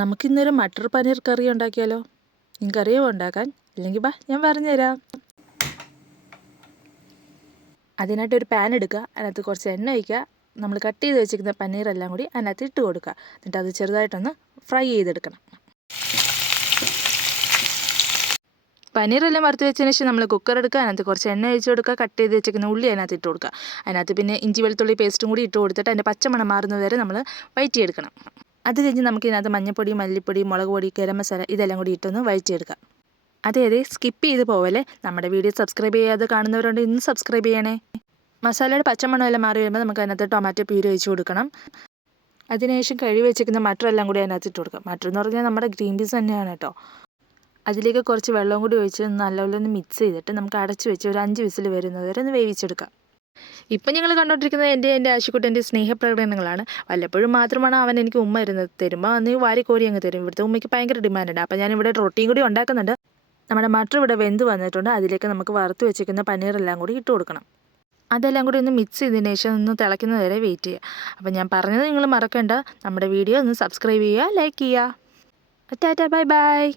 നമുക്കിന്നൊരു മട്ടർ പനീർ കറി ഉണ്ടാക്കിയാലോ? നിങ്ങൾക്കറിയാമോ ഉണ്ടാക്കാൻ? ഇല്ലെങ്കിൽ ബാ ഞാൻ പറഞ്ഞുതരാം. അതിനായിട്ടൊരു പാൻ എടുക്കുക, അതിനകത്ത് കുറച്ച് എണ്ണ ഒഴിക്കുക, നമ്മൾ കട്ട് ചെയ്ത് വെച്ചിരിക്കുന്ന പനീറെല്ലാം കൂടി അതിനകത്ത് ഇട്ട് കൊടുക്കുക. എന്നിട്ട് അത് ചെറുതായിട്ടൊന്ന് ഫ്രൈ ചെയ്തെടുക്കണം. പനീറെല്ലാം വറുത്ത് വെച്ചതിന് ശേഷം നമ്മൾ കുക്കർ എടുക്കുക, അതിനകത്ത് കുറച്ച് എണ്ണ ഒഴിച്ച് കൊടുക്കുക, കട്ട് ചെയ്ത് വെച്ചിരിക്കുന്ന ഉള്ളി അതിനകത്ത് ഇട്ട് കൊടുക്കുക. അതിനകത്ത് പിന്നെ ഇഞ്ചി വെളുത്തുള്ളി പേസ്റ്റും കൂടി ഇട്ട് കൊടുത്തിട്ട് അതിൻ്റെ പച്ചമണം മാറുന്നത് വരെ നമ്മൾ വഴറ്റിയെടുക്കണം. അത് കഴിഞ്ഞ് നമുക്ക് ഇതിനകത്ത് മഞ്ഞൾപ്പൊടി, മല്ലിപ്പൊടി, മുളക് പൊടി, ഗരം മസാല ഇതെല്ലാം കൂടി ഇട്ടൊന്ന് വഴറ്റിയെടുക്കാം. അതെ സ്കിപ്പ് ചെയ്ത് പോവല്ലേ. നമ്മുടെ വീഡിയോ സബ്സ്ക്രൈബ് ചെയ്യാതെ കാണുന്നവരുണ്ട്, ഇന്ന് സബ്സ്ക്രൈബ് ചെയ്യണേ. മസാലയുടെ പച്ചമണം എല്ലാം മാറി വരുമ്പോൾ നമുക്ക് അതിനകത്ത് ടൊമാറ്റോ പ്യൂരി ഒഴിച്ച് കൊടുക്കണം. അതിനുശേഷം കഴുകി വെച്ചിരിക്കുന്ന മട്ടർ എല്ലാം കൂടി അതിനകത്ത് ഇട്ട് കൊടുക്കാം. മട്ടർ എന്ന് പറഞ്ഞാൽ നമ്മുടെ ഗ്രീൻ പീസ് തന്നെയാണ് കേട്ടോ. അതിലേക്ക് കുറച്ച് വെള്ളം കൂടി ഒഴിച്ച് നല്ലപോലെ ഒന്ന് മിക്സ് ചെയ്തിട്ട് നമുക്ക് അടച്ച് വെച്ച് ഒരു 5 വിസിൽ വരുന്നത് വരെ ഒന്ന് വേവിച്ചെടുക്കാം. ഇപ്പം ഞങ്ങൾ കണ്ടുകൊണ്ടിരിക്കുന്നത് എൻ്റെ ആശുക്കുട്ടൻ്റെ സ്നേഹപ്രകടനങ്ങളാണ്. വല്ലപ്പോഴും മാത്രമാണ് അവൻ എനിക്ക് ഉമ്മ തരുമ്പോൾ അന്ന് വാരിക്കോരി അങ്ങ് തരും. ഇവിടുത്തെ ഉമ്മയ്ക്ക് ഭയങ്കര ഡിമാൻഡുണ്ട്. അപ്പോൾ ഞാനിവിടെ റൊട്ടിയും കൂടി ഉണ്ടാക്കുന്നുണ്ട്. നമ്മുടെ മട്ടർ ഇവിടെ വെന്ത് വന്നിട്ടുണ്ട്. അതിലേക്ക് നമുക്ക് വറുത്ത് വെച്ചിരിക്കുന്ന പനീറെല്ലാം കൂടി ഇട്ട് കൊടുക്കണം. അതെല്ലാം കൂടി ഒന്ന് മിക്സ് ചെയ്തതിന് ശേഷം ഒന്ന് തിളയ്ക്കുന്നത് വരെ വെയിറ്റ് ചെയ്യുക. അപ്പോൾ ഞാൻ പറഞ്ഞത് നിങ്ങൾ മറക്കണ്ട, നമ്മുടെ വീഡിയോ ഒന്ന് സബ്സ്ക്രൈബ് ചെയ്യുക, ലൈക്ക് ചെയ്യുക. Tata, bye bye.